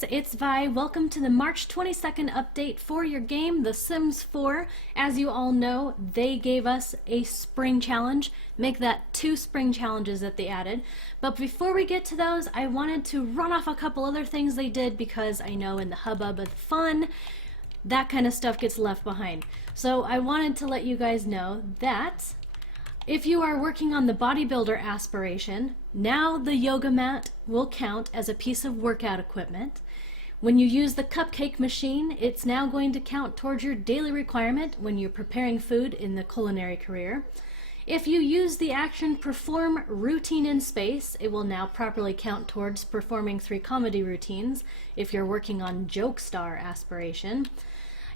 guys, it's Vi. Welcome to the March 22nd update for your game, The Sims 4. As you all know, they gave us a spring challenge. Make that 2 spring challenges that they added. But before we get to those, I wanted to run off a couple other things they did because I know in the hubbub of fun, that kind of stuff gets left behind. So I wanted to let you guys know that if you are working on the bodybuilder aspiration, now the yoga mat will count as a piece of workout equipment. When you use the cupcake machine, it's now going to count towards your daily requirement when you're preparing food in the culinary career. If you use the action perform routine in space, it will now properly count towards performing 3 comedy routines if you're working on joke star aspiration.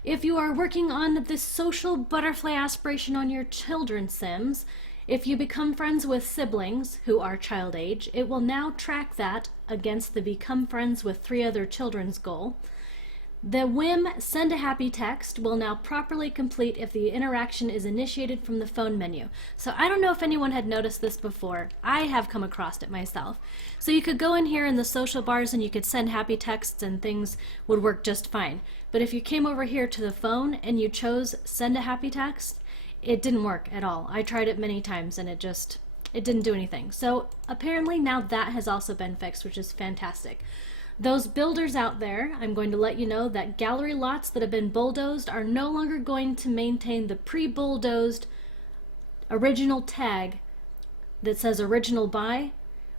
If you are working on the social butterfly aspiration on your children's Sims, if you become friends with siblings who are child age, it will now track that against the become friends with 3 other children's goal. The whim send a happy text will now properly complete if the interaction is initiated from the phone menu. So I don't know if anyone had noticed this before. I have come across it myself. So you could go in here in the social bars and you could send happy texts and things would work just fine. But if you came over here to the phone and you chose send a happy text, it didn't work at all. I tried it many times and it didn't do anything. So apparently now that has also been fixed, which is fantastic. Those builders out there, I'm going to let you know that gallery lots that have been bulldozed are no longer going to maintain the pre-bulldozed original tag that says original buy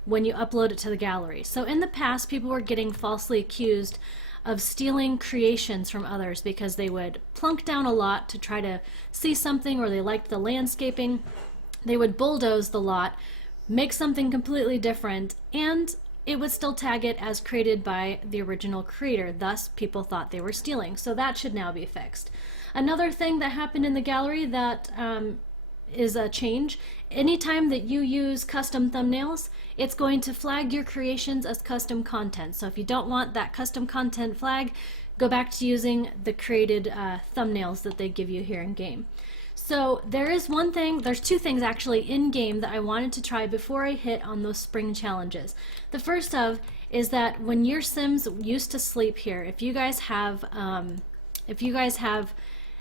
when you upload it to the gallery. So in the past, people were getting falsely accused of stealing creations from others because they would plunk down a lot to try to see something, or they liked the landscaping. They would bulldoze the lot, make something completely different, and it would still tag it as created by the original creator. Thus, people thought they were stealing. So that should now be fixed. Another thing that happened in the gallery that is a change, anytime that you use custom thumbnails, it's going to flag your creations as custom content. So if you don't want that custom content flag, go back to using the created thumbnails that they give you here in game. So there's 2 things actually in game that I wanted to try before I hit on those spring challenges. The first of is that when your Sims used to sleep here, if you guys have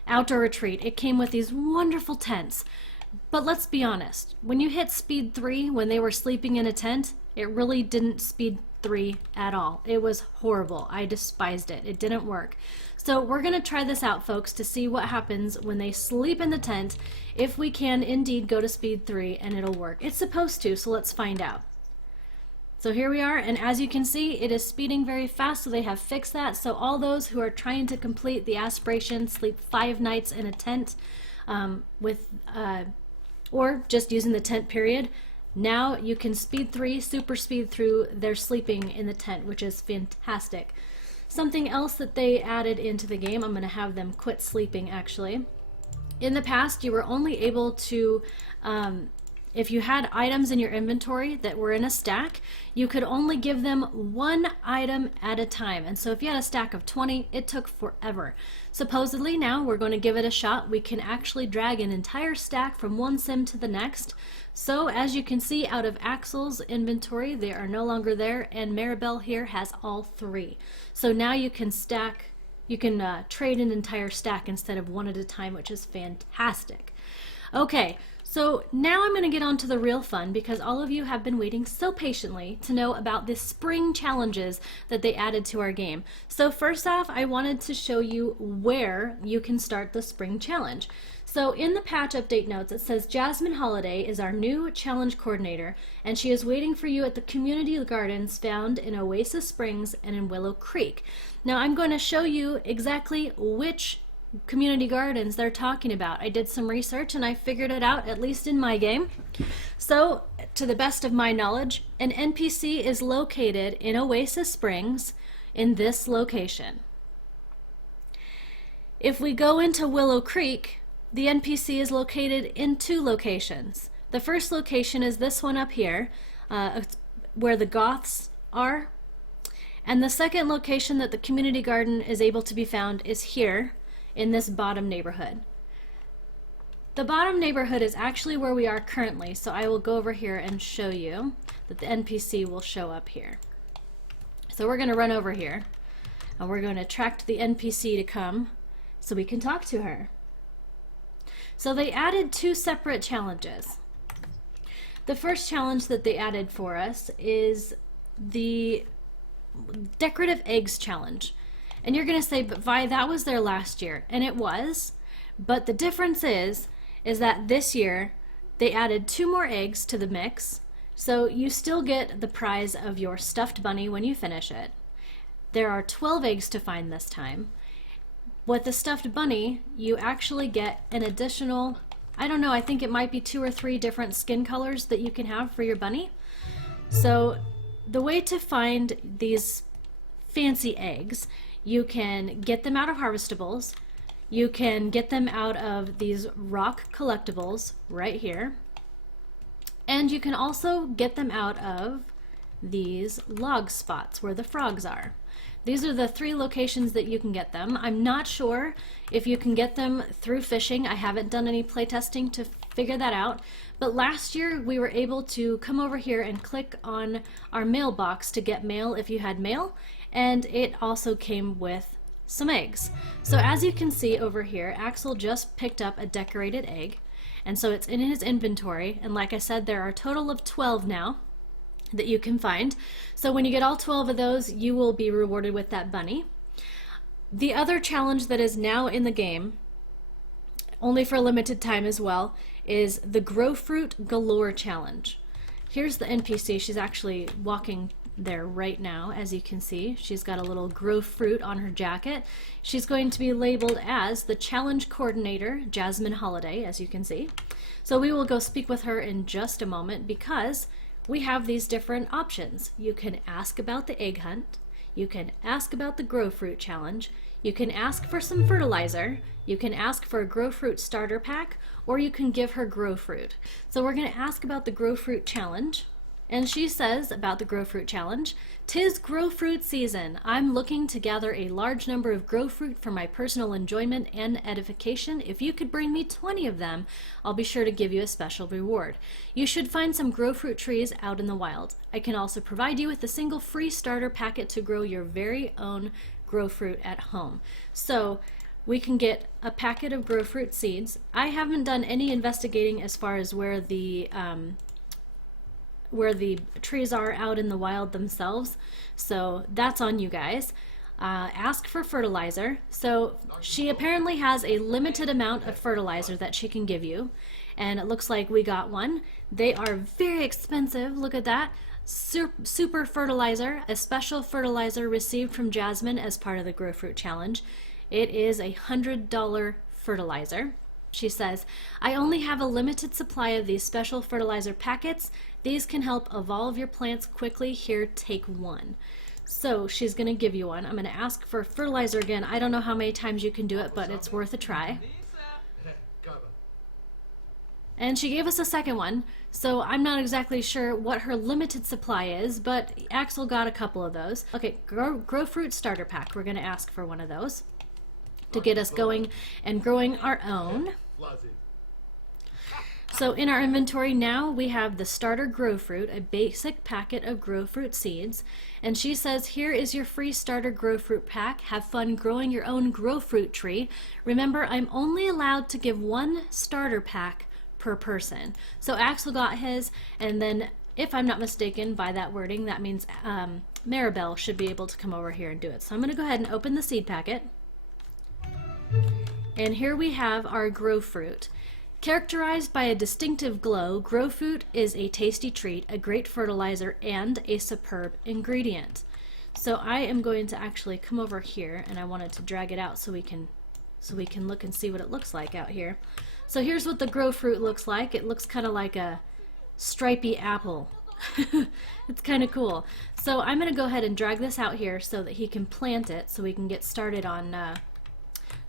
outdoor retreat, it came with these wonderful tents. But let's be honest, when you hit speed 3, when they were sleeping in a tent, it really didn't speed 3 at all. It was horrible. I despised it. It didn't work. So we're going to try this out, folks, to see what happens when they sleep in the tent, if we can indeed go to speed 3 and it'll work. It's supposed to, so let's find out. So here we are, and as you can see, it is speeding very fast, so they have fixed that. So all those who are trying to complete the aspiration, sleep 5 nights in a tent, or just using the tent period, now you can speed 3, super speed through their sleeping in the tent, which is fantastic. Something else that they added into the game, I'm going to have them quit sleeping actually. In the past, you were only able to, if you had items in your inventory that were in a stack, you could only give them 1 item at a time. And so if you had a stack of 20, it took forever. Supposedly now we're going to give it a shot. We can actually drag an entire stack from one Sim to the next. So as you can see, out of Axel's inventory, they are no longer there, and Maribel here has all 3. So now you can trade an entire stack instead of 1 at a time, which is fantastic. Okay. So now I'm going to get on to the real fun, because all of you have been waiting so patiently to know about the spring challenges that they added to our game. So first off, I wanted to show you where you can start the spring challenge. So in the patch update notes, it says Jasmine Holiday is our new challenge coordinator, and she is waiting for you at the community gardens found in Oasis Springs and in Willow Creek. Now I'm going to show you exactly which community gardens they're talking about. I did some research and I figured it out, at least in my game. So, to the best of my knowledge, an NPC is located in Oasis Springs in this location. If we go into Willow Creek, the NPC is located in 2 locations. The first location is this one up here, where the Goths are. And the second location that the community garden is able to be found is here, in this bottom neighborhood. The bottom neighborhood is actually where we are currently, so I will go over here and show you that the NPC will show up here. So we're going to run over here. And we're going to attract the NPC to come so we can talk to her. So they added 2 separate challenges. The first challenge that they added for us is the decorative eggs challenge. And you're going to say, but Vi, that was there last year. And it was. But the difference is that this year they added 2 more eggs to the mix. So you still get the prize of your stuffed bunny when you finish it. There are 12 eggs to find this time. With the stuffed bunny, you actually get an additional, I don't know, I think it might be 2 or 3 different skin colors that you can have for your bunny. So the way to find these fancy eggs, you can get them out of harvestables, you can get them out of these rock collectibles right here, and you can also get them out of these log spots where the frogs are. These are the 3 locations that you can get them. I'm not sure if you can get them through fishing. I haven't done any playtesting to figure that out. But last year we were able to come over here and click on our mailbox to get mail if you had mail. And it also came with some eggs. So as you can see over here, Axel just picked up a decorated egg. And so it's in his inventory. And like I said, there are a total of 12 now that you can find. So when you get all 12 of those, you will be rewarded with that bunny. The other challenge that is now in the game, only for a limited time as well, is the Grow Fruit Galore challenge. Here's the NPC. She's actually walking there right now, as you can see. She's got a little grow fruit on her jacket. She's going to be labeled as the challenge coordinator, Jasmine Holiday, as you can see. So we will go speak with her in just a moment, because we have these different options. You can ask about the egg hunt, you can ask about the grow fruit challenge, you can ask for some fertilizer, you can ask for a grow fruit starter pack, or you can give her grow fruit. So we're going to ask about the grow fruit challenge. And she says about the Grow Fruit Challenge, "'Tis grow fruit season. I'm looking to gather a large number of grow fruit for my personal enjoyment and edification. If you could bring me 20 of them, I'll be sure to give you a special reward. You should find some grow fruit trees out in the wild. I can also provide you with a single free starter packet to grow your very own grow fruit at home." So we can get a packet of grow fruit seeds. I haven't done any investigating as far as where the trees are out in the wild themselves, so that's on you guys. Ask for fertilizer. So she apparently has a limited amount of fertilizer that she can give you, and it looks like we got one. They are very expensive. Look at that. Super fertilizer, a special fertilizer received from Jasmine as part of the Grow Fruit Challenge. It is a $100 fertilizer. She says, "I only have a limited supply of these special fertilizer packets. These can help evolve your plants quickly. Here, take one." So she's going to give you one. I'm going to ask for fertilizer again. I don't know how many times you can do it, but it's worth a try. And she gave us a second one, so I'm not exactly sure what her limited supply is, but Axel got a couple of those. Okay, grow fruit starter pack. We're going to ask for one of those to get us going and growing our own. So in our inventory now we have the starter grow fruit, a basic packet of grow fruit seeds, and she says, "Here is your free starter grow fruit pack. Have fun growing your own grow fruit tree. Remember, I'm only allowed to give one starter pack per person." So Axel got his, and then if I'm not mistaken by that wording, that means Maribel should be able to come over here and do it. So I'm going to go ahead and open the seed packet. And here we have our grow fruit. Characterized by a distinctive glow, grow fruit is a tasty treat, a great fertilizer, and a superb ingredient. So I am going to actually come over here, and I wanted to drag it out so we can look and see what it looks like out here. So here's what the grow fruit looks like. It looks kind of like a stripy apple. It's kind of cool. So I'm going to go ahead and drag this out here so that he can plant it, so we can get started on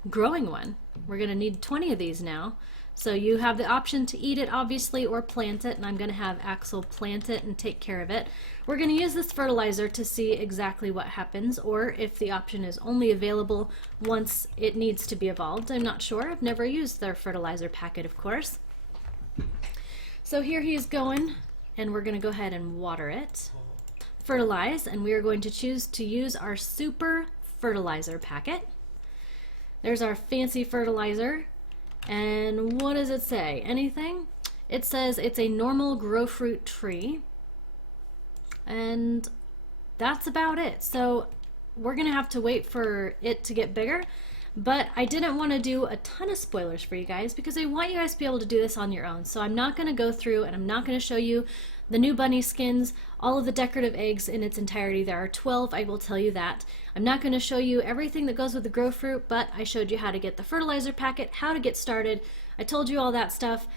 growing one. We're going to need 20 of these now. So you have the option to eat it, obviously, or plant it, and I'm going to have Axel plant it and take care of it. We're going to use this fertilizer to see exactly what happens, or if the option is only available once it needs to be evolved. I'm not sure. I've never used their fertilizer packet, of course. So here he's going, and we're going to go ahead and water it. Fertilize, and we are going to choose to use our super fertilizer packet. There's our fancy fertilizer. And what does it say? Anything? It says it's a normal grow fruit tree. And that's about it. So we're gonna have to wait for it to get bigger, but I didn't want to do a ton of spoilers for you guys because I want you guys to be able to do this on your own. So I'm not going to go through and I'm not going to show you the new bunny skins, all of the decorative eggs in its entirety. There are 12, I will tell you that. I'm not going to show you everything that goes with the grow fruit, but I showed you how to get the fertilizer packet, how to get started. I told you all that stuff.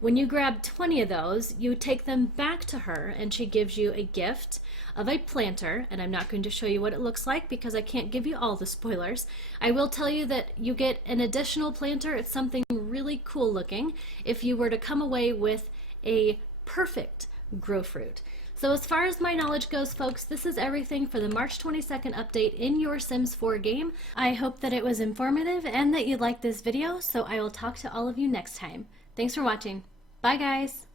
When you grab 20 of those, you take them back to her and she gives you a gift of a planter, and I'm not going to show you what it looks like because I can't give you all the spoilers. I will tell you that you get an additional planter. It's something really cool looking if you were to come away with a perfect grow fruit. So as far as my knowledge goes, folks, this is everything for the March 22nd update in your Sims 4 game. I hope that it was informative and that you liked this video, so I will talk to all of you next time. Thanks for watching. Bye, guys.